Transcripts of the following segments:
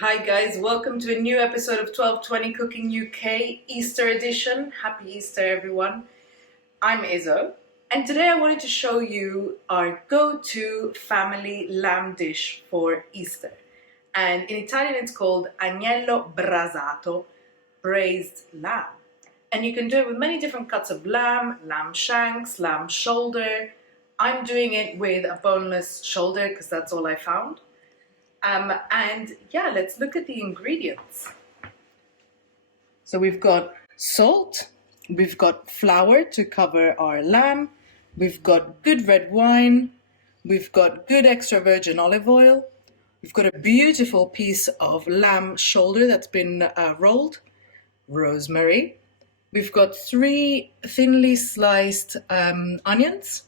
Hi guys, welcome to a new episode of 1220 Cooking UK Easter edition. Happy Easter everyone. I'm Izzo and today I wanted to show you our go-to family lamb dish for Easter. And in Italian it's called agnello brasato, braised lamb. And you can do it with many different cuts of lamb, lamb shanks, lamb shoulder. I'm doing it with a boneless shoulder because that's all I found. And yeah, let's look at the ingredients. So we've got salt, we've got flour to cover our lamb, we've got good red wine, we've got good extra virgin olive oil, we've got a beautiful piece of lamb shoulder that's been rolled, rosemary, we've got 3 thinly sliced onions,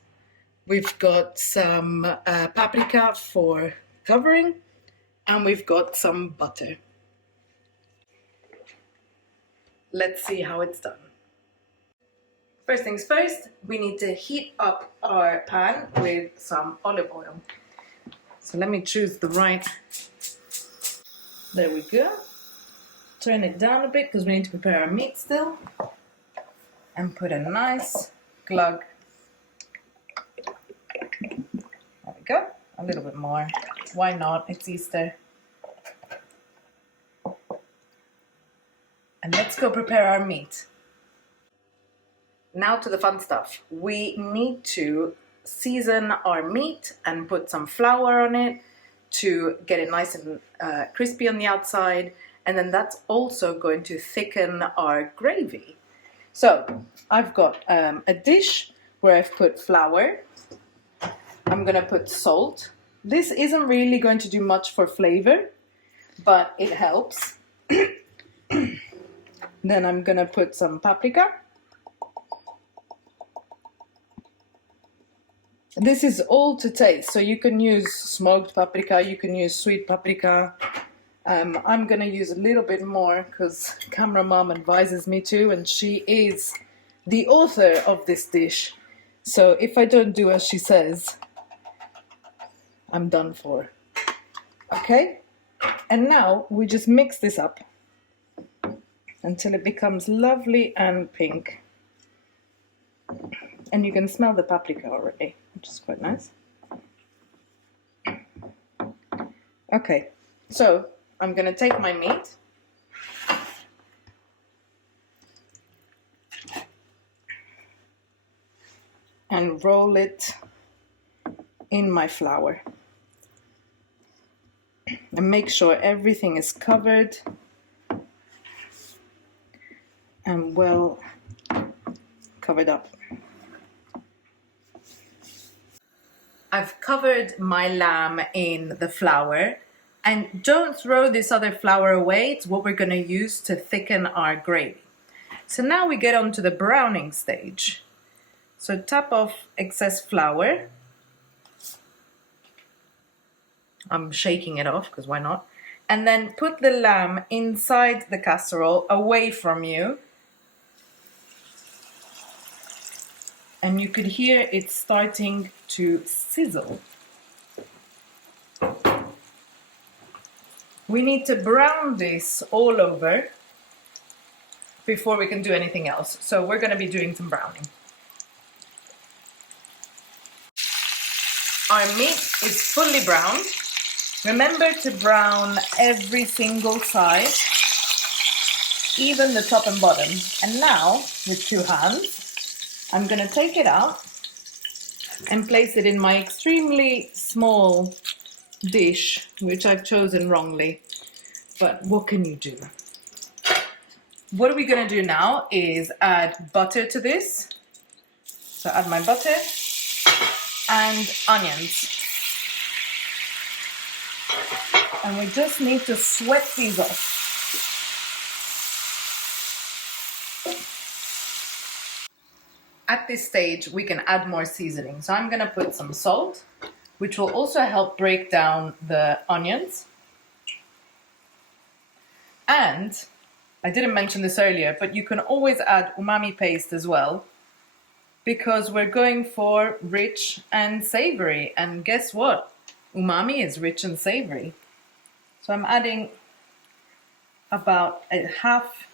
we've got some paprika for covering, and we've got some butter. Let's see how it's done. First things first, we need to heat up our pan with some olive oil. So let me choose the right. There we go. Turn it down a bit because we need to prepare our meat still. And put a nice glug. There we go. A little bit more. Why not? It's Easter. And let's go prepare our meat. Now to the fun stuff. We need to season our meat and put some flour on it to get it nice and crispy on the outside. And then that's also going to thicken our gravy. So I've got a dish where I've put flour. I'm going to put salt. This isn't really going to do much for flavor, but it helps. Then I'm going to put some paprika. This is all to taste, so you can use smoked paprika, you can use sweet paprika. I'm going to use a little bit more because camera mom advises me to, and she is the author of this dish. So if I don't do as she says, I'm done for. Okay? And now we just mix this up until it becomes lovely and pink. And you can smell the paprika already, which is quite nice. Okay, so I'm going to take my meat and roll it in my flour. And make sure everything is covered and well covered up. I've covered my lamb in the flour, and don't throw this other flour away. It's what we're going to use to thicken our gravy. So now we get on to the browning stage. So tap off excess flour. I'm shaking it off because why not? And then put the lamb inside the casserole away from you. And you could hear it starting to sizzle. We need to brown this all over before we can do anything else. So we're going to be doing some browning. Our meat is fully browned. Remember to brown every single side, even the top and bottom. And now, with 2 hands, I'm going to take it out and place it in my extremely small dish, which I've chosen wrongly. But what can you do? What are we going to do now is add butter to this. So add my butter and onions. And we just need to sweat these off. At this stage, we can add more seasoning. So I'm going to put some salt, which will also help break down the onions. And I didn't mention this earlier, but you can always add umami paste as well, because we're going for rich and savory. And guess what? Umami is rich and savory. So I'm adding about a half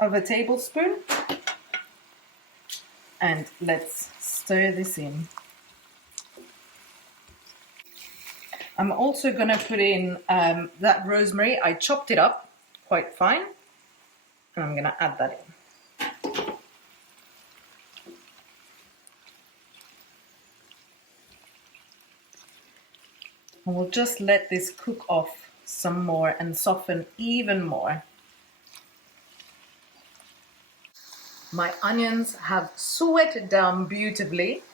of a tablespoon, and let's stir this in. I'm also going to put in that rosemary. I chopped it up quite fine, and I'm going to add that in. And we'll just let this cook off some more and soften even more. My onions have sweated down beautifully,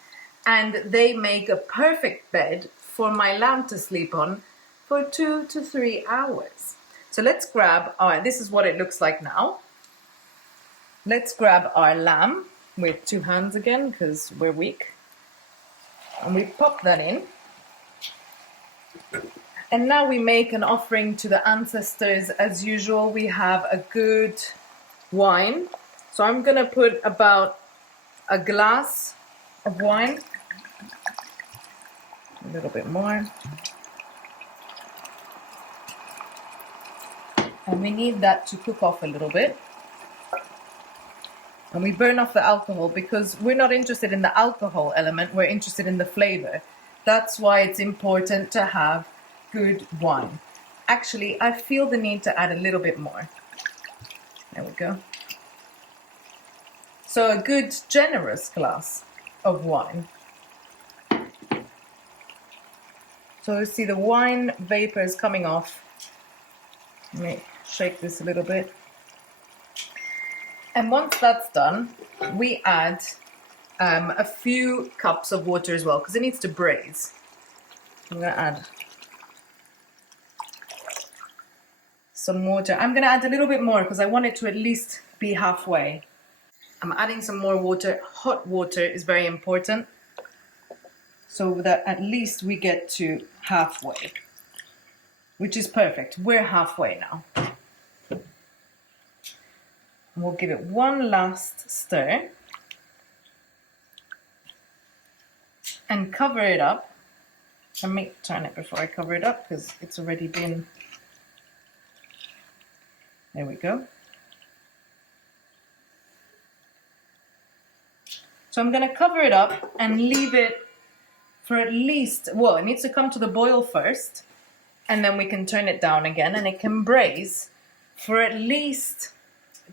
and they make a perfect bed for my lamb to sleep on for 2 to 3 hours. So let's grab this is what it looks like now. Let's grab our lamb with 2 hands again because we're weak. And we pop that in. And now we make an offering to the ancestors as usual. We have a good wine. So I'm gonna put about a glass of wine. A little bit more. And we need that to cook off a little bit. And we burn off the alcohol because we're not interested in the alcohol element, we're interested in the flavor. That's why it's important to have good wine. Actually, I feel the need to add a little bit more. There we go. So a good generous glass of wine. So you see the wine vapor is coming off. Let me shake this a little bit. And once that's done, we add a few cups of water as well because it needs to braise. I'm going to add some water. I'm going to add a little bit more because I want it to at least be halfway. I'm adding some more water. Hot water is very important so that at least we get to halfway, which is perfect. We're halfway now. And we'll give it one last stir and cover it up. Let me turn it before I cover it up because it's already been. There we go. So I'm going to cover it up and leave it for at least, well, it needs to come to the boil first, and then we can turn it down again, and it can braise for at least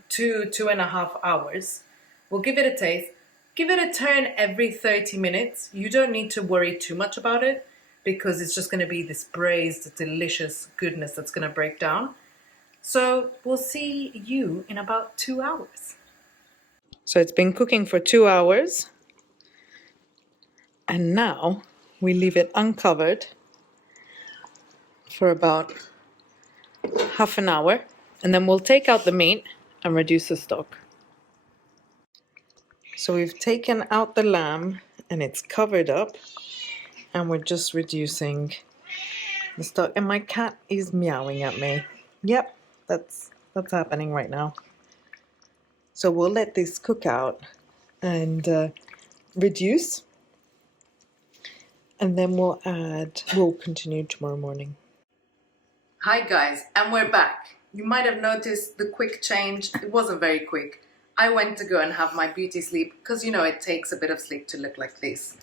2.5 hours. We'll give it a taste. Give it a turn every 30 minutes. You don't need to worry too much about it because it's just going to be this braised, delicious goodness that's going to break down. So we'll see you in about 2 hours. So it's been cooking for 2 hours. And now we leave it uncovered for about half an hour. And then we'll take out the meat and reduce the stock. So we've taken out the lamb and it's covered up. And we're just reducing the stock. And my cat is meowing at me. Yep, that's happening right now. So we'll let this cook out and reduce. And then we'll continue tomorrow morning. Hi guys, and we're back. You might have noticed the quick change. It wasn't very quick. I went to go and have my beauty sleep because you know it takes a bit of sleep to look like this.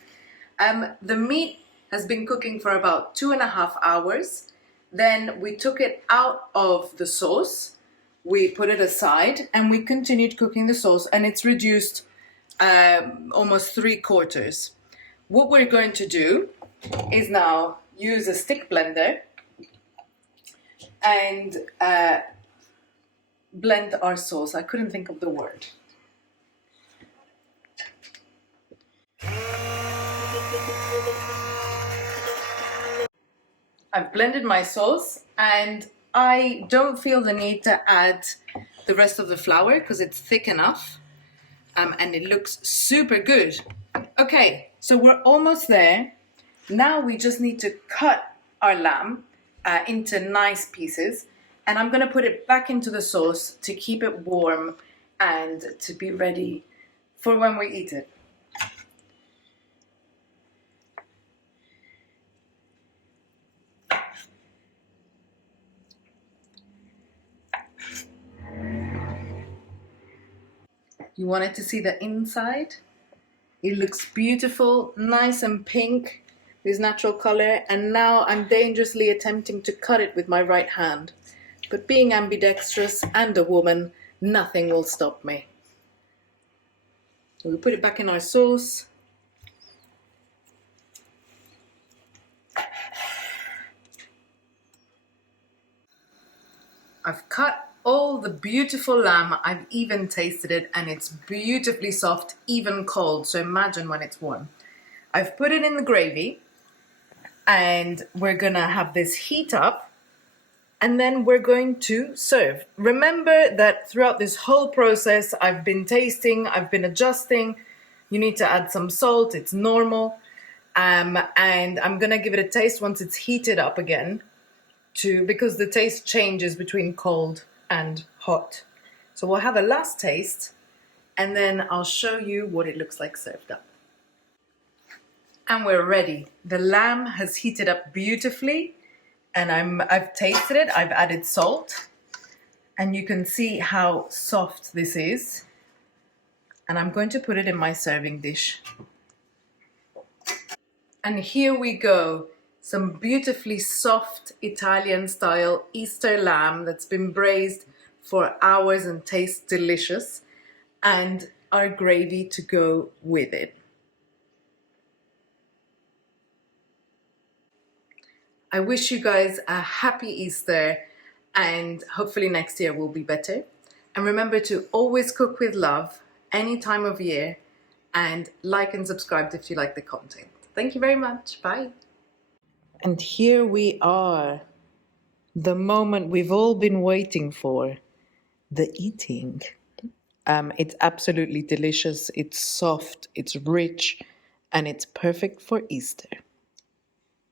The meat has been cooking for about 2.5 hours. Then we took it out of the sauce. We put it aside and we continued cooking the sauce, and it's reduced almost 3/4. What we're going to do is now use a stick blender and blend our sauce. I couldn't think of the word. I've blended my sauce and I don't feel the need to add the rest of the flour because it's thick enough and it looks super good. Okay, so we're almost there. Now we just need to cut our lamb into nice pieces, and I'm gonna put it back into the sauce to keep it warm and to be ready for when we eat it. You wanted to see the inside? It looks beautiful, nice and pink, this natural color, and now I'm dangerously attempting to cut it with my right hand. But being ambidextrous and a woman, nothing will stop me. So we put it back in our sauce. I've cut all the beautiful lamb. I've even tasted it and it's beautifully soft, even cold. So imagine when it's warm. I've put it in the gravy and we're gonna have this heat up and then we're going to serve. Remember that throughout this whole process, I've been tasting, I've been adjusting. You need to add some salt, it's normal. And I'm gonna give it a taste once it's heated up again, because the taste changes between cold and hot. So we'll have a last taste and then I'll show you what it looks like served up. And we're ready. The lamb has heated up beautifully and I've tasted it, I've added salt and you can see how soft this is. And I'm going to put it in my serving dish. And here we go. Some beautifully soft Italian style Easter lamb that's been braised for hours and tastes delicious, and our gravy to go with it. I wish you guys a happy Easter and hopefully next year will be better. And remember to always cook with love any time of year and like and subscribe if you like the content. Thank you very much. Bye. And here we are, the moment we've all been waiting for, the eating. It's absolutely delicious, it's soft, it's rich, and it's perfect for Easter.